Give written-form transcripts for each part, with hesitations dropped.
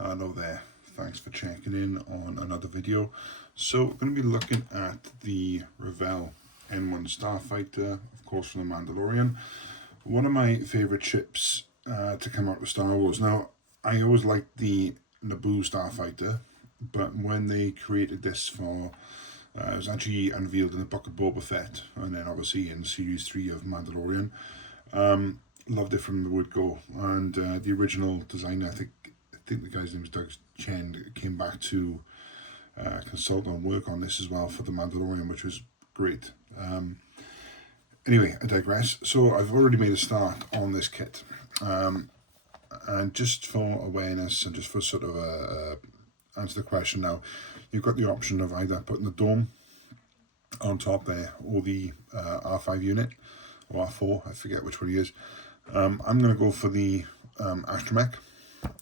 Hello there, thanks for checking in on another video. So we're going to be looking at the Revel N1 Starfighter, of course from the Mandalorian. One of my favourite ships to come out of Star Wars. Now, I always liked the Naboo Starfighter, but when they created this for, it was actually unveiled in the Book of Boba Fett, and then obviously in Series 3 of Mandalorian. Loved it from the word go, and the original designer, I think the guy's name was Doug Chen, came back to consult on work on this as well for the Mandalorian, which was great. Anyway, I digress. So I've already made a start on this kit, and just for awareness and just for sort of answer the question now, you've got the option of either putting the dome on top there or the R5 unit or R4, I forget which one he is. I'm going to go for the astromech,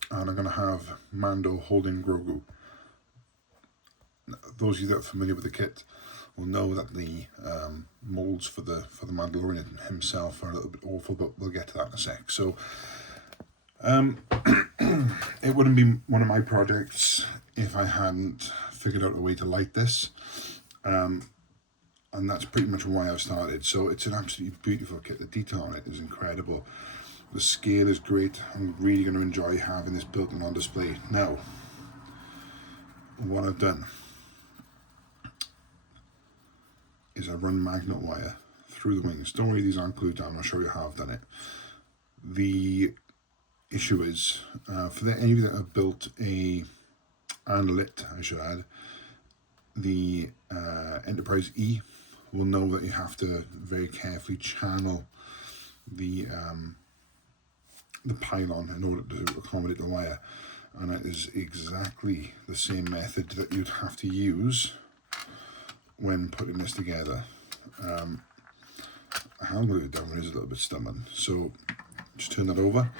and I'm going to have Mando holding Grogu. Those of you that are familiar with the kit will know that the molds for the Mandalorian himself are a little bit awful, but we'll get to that in a sec. So it wouldn't be one of my projects if I hadn't figured out a way to light this, and that's pretty much why I've started. So it's an absolutely beautiful kit. The detail on it is incredible. The scale is great. I'm really going to enjoy having this built and on display. Now, what I've done is I run magnet wire through the wings. Don't worry, these aren't glued down. I'll show you how I've done it. The issue is, for any of you that have built and lit, I should add, the Enterprise E, will know that you have to very carefully channel the pylon in order to accommodate the wire, and it is exactly the same method that you'd have to use when putting this together. How I'm going to do it down is a little bit stubborn, so just turn that over.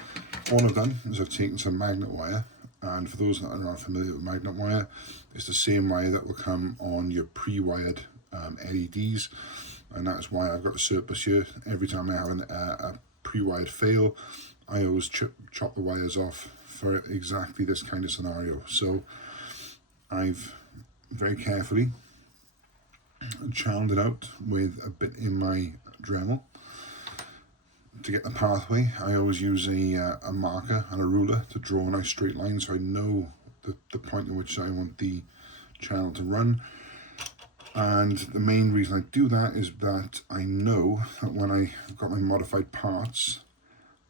All I've done is I've taken some magnet wire, and for those that are not familiar with magnet wire, it's the same wire that will come on your pre-wired LEDs, and that's why I've got a surplus here. Every time I have a pre-wired fail, I always chop the wires off for exactly this kind of scenario. So I've very carefully channeled it out with a bit in my Dremel. To get the pathway, I always use a marker and a ruler to draw a nice straight line, so I know the point at which I want the channel to run. And the main reason I do that is that I know that when I've got my modified parts,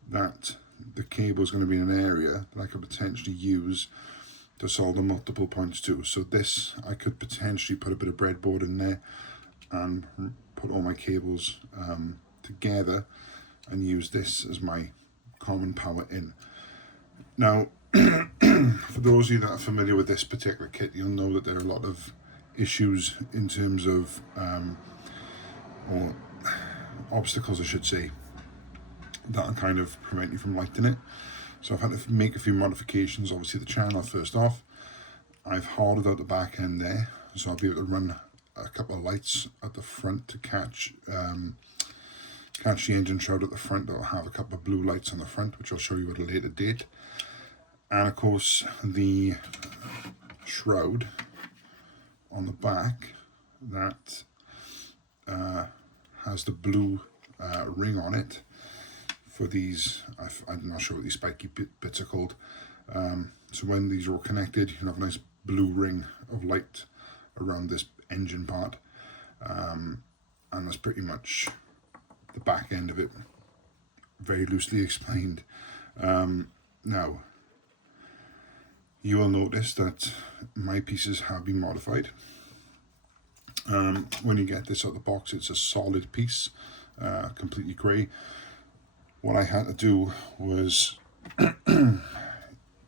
that the cable is going to be in an area that I could potentially use to solder multiple points too. So this, I could potentially put a bit of breadboard in there and put all my cables together and use this as my common power in. Now, for those of you that are familiar with this particular kit, you'll know that there are a lot of issues in terms of, or obstacles I should say, that will kind of prevent you from lighting it. So I've had to make a few modifications. Obviously the channel first off, I've hollowed out the back end there, so I'll be able to run a couple of lights at the front to catch the engine shroud at the front. That'll have a couple of blue lights on the front, which I'll show you at a later date. And of course the shroud on the back that has the blue ring on it for these, I'm not sure what these spiky bits are called. So when these are all connected, you can have a nice blue ring of light around this engine part, and that's pretty much the back end of it, very loosely explained. Now, you will notice that my pieces have been modified. When you get this out of the box, it's a solid piece, completely grey. What I had to do was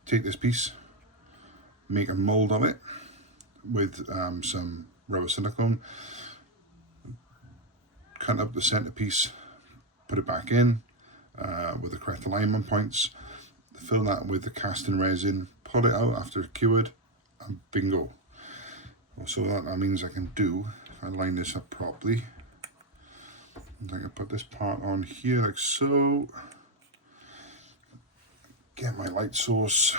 take this piece, make a mold of it with some rubber silicone, cut up the centerpiece, put it back in with the correct alignment points, fill that with the casting resin, pull it out after it's cured, and bingo. So that means I can do, if I line this up properly, I can put this part on here like so, get my light source,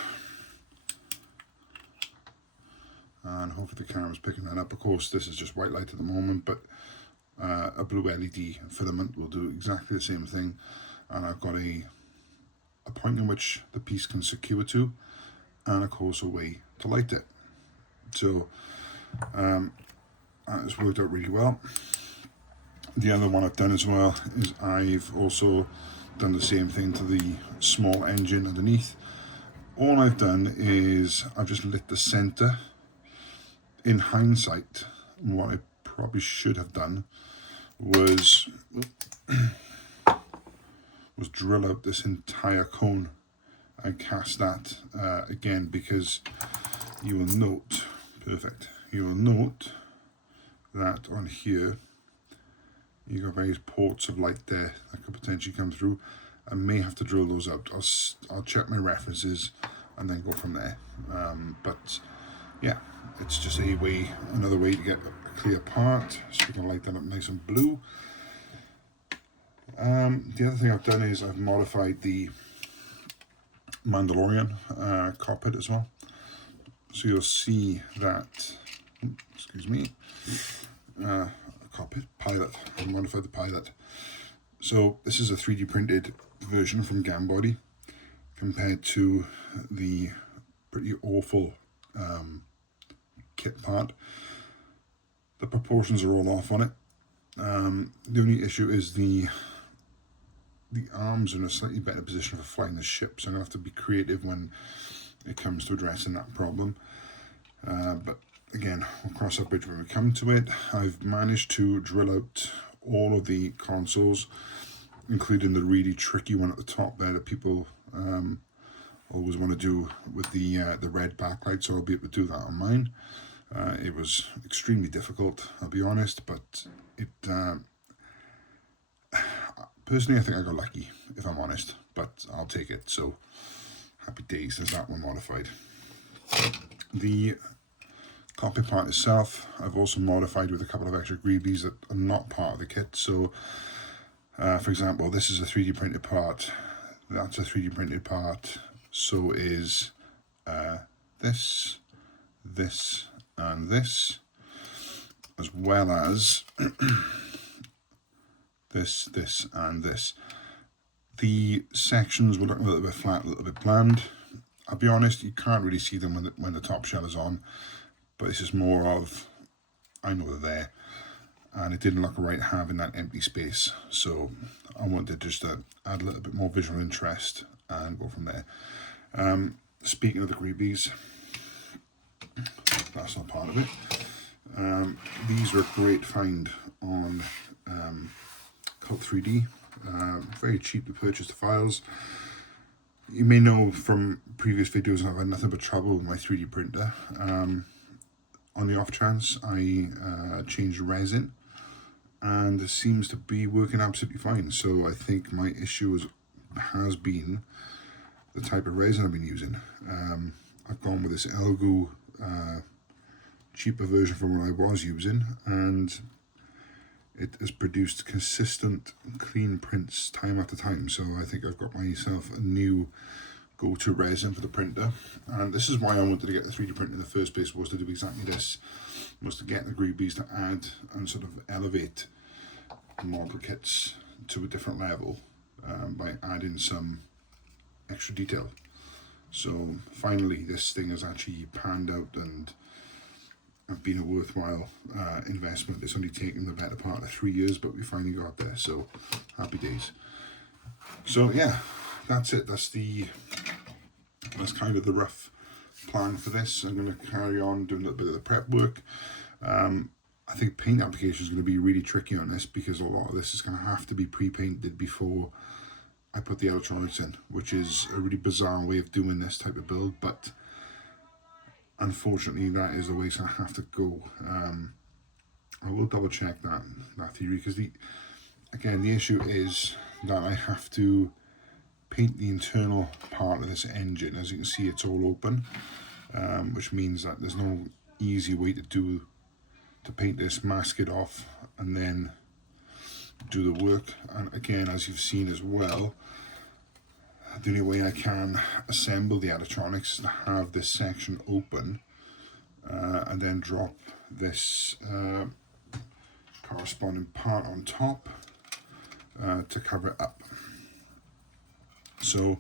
and hopefully the camera's picking that up. Of course, this is just white light at the moment, but a blue LED filament will do exactly the same thing. And I've got a point in which the piece can secure to, and of course a way to light it. So that's worked out really well. The other one I've done as well is I've also done the same thing to the small engine underneath. All I've done is I've just lit the center. In hindsight, what I probably should have done was drill out this entire cone and cast that again, because you will note, perfect, you will note that on here you've got various ports of light there that could potentially come through. I may have to drill those out. I'll check my references and then go from there. But yeah, it's just another way to get a clear part, so we can light that up nice and blue. The other thing I've done is I've modified the Mandalorian cockpit as well. So you'll see that, excuse me, cockpit, pilot. I've modified the pilot. So this is a 3D printed version from Gambody compared to the pretty awful kit part. The proportions are all off on it. The only issue is the arms are in a slightly better position for flying the ship, so I'm going to have to be creative when it comes to addressing that problem. But again, we'll cross that bridge when we come to it. I've managed to drill out all of the consoles, including the really tricky one at the top there that people always want to do with the red backlight, so I'll be able to do that on mine. It was extremely difficult, I'll be honest, but it personally I think I got lucky, if I'm honest, but I'll take it. So happy days, there's that one modified. The cockpit part itself I've also modified with a couple of extra greebies that are not part of the kit. So for example, this is a 3D printed part, that's a 3D printed part, so is this, and this, as well as this, and this. The sections will look a little bit flat, a little bit bland. I'll be honest, you can't really see them when the top shell is on, but this is more of, I know they're there, and it didn't look right having that empty space, so I wanted just to add a little bit more visual interest and go from there. Speaking of the greebies, that's not part of it. These were a great find on Cult 3D. Very cheap to purchase the files. You may know from previous videos I've had nothing but trouble with my 3D printer. On the off chance, I changed resin, and it seems to be working absolutely fine. So I think my issue has been the type of resin I've been using. I've gone with this Elgu cheaper version from what I was using, and it has produced consistent clean prints time after time. So I think I've got myself a new go-to resin for the printer, and this is why I wanted to get the 3D printer in the first place, was to do exactly this, was to get the greebies to add and sort of elevate the model kits to a different level by adding some extra detail. So finally this thing has actually panned out and have been a worthwhile investment. It's only taken the better part of 3 years, but we finally got there, so happy days. So yeah, that's it. That's kind of the rough plan for this. I'm going to carry on doing a little bit of the prep work. I think paint application is going to be really tricky on this, because a lot of this is going to have to be pre-painted before I put the electronics in, which is a really bizarre way of doing this type of build, but unfortunately that is the way it's going to have to go. I will double check that theory, because the issue is that I have to paint the internal part of this engine. As you can see, it's all open, which means that there's no easy way to paint this, mask it off, and then do the work. And again, as you've seen as well, the only way I can assemble the electronics is to have this section open and then drop this corresponding part on top to cover it up. So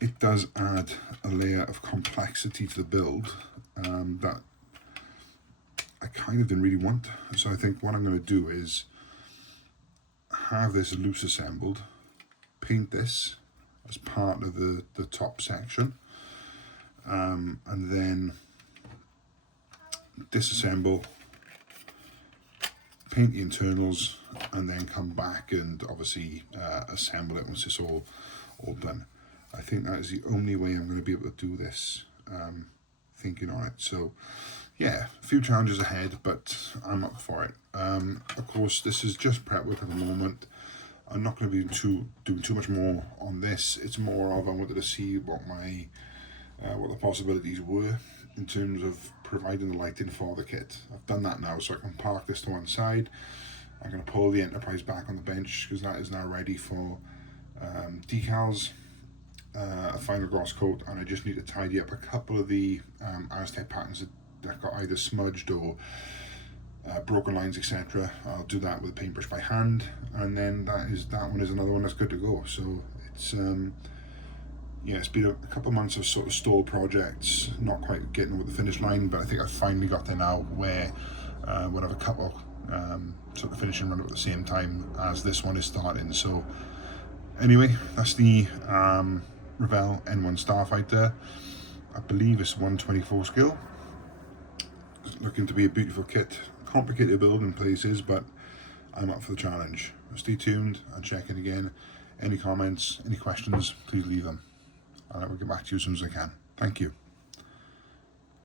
it does add a layer of complexity to the build that I kind of didn't really want. So I think what I'm going to do is have this loose assembled, paint this as part of the top section, and then disassemble, paint the internals, and then come back and obviously assemble it once it's all done. I think that is the only way I'm going to be able to do this, thinking on it. So yeah, a few challenges ahead, but I'm up for it. Of course, this is just prep work at the moment. I'm not going to be doing too much more on this. It's more of I wanted to see what the possibilities were in terms of providing the lighting for the kit. I've done that now, so I can park this to one side. I'm going to pull the Enterprise back on the bench because that is now ready for decals, a final gloss coat, and I just need to tidy up a couple of the Aztec patterns that got either smudged or broken lines, etc. I'll do that with a paintbrush by hand, and then that one is another one that's good to go. So it's yeah, it's been a couple of months of sort of stalled projects, not quite getting over the finish line, but I think I've finally got there now where we'll have a couple sort of finishing run at the same time as this one is starting. So anyway, that's the Revel N1 Starfighter. I believe it's 124 skill. It's looking to be a beautiful kit. Complicated build in places, but I'm up for the challenge. Stay tuned and check in again. Any comments, any questions, please leave them. And I will get back to you as soon as I can. Thank you.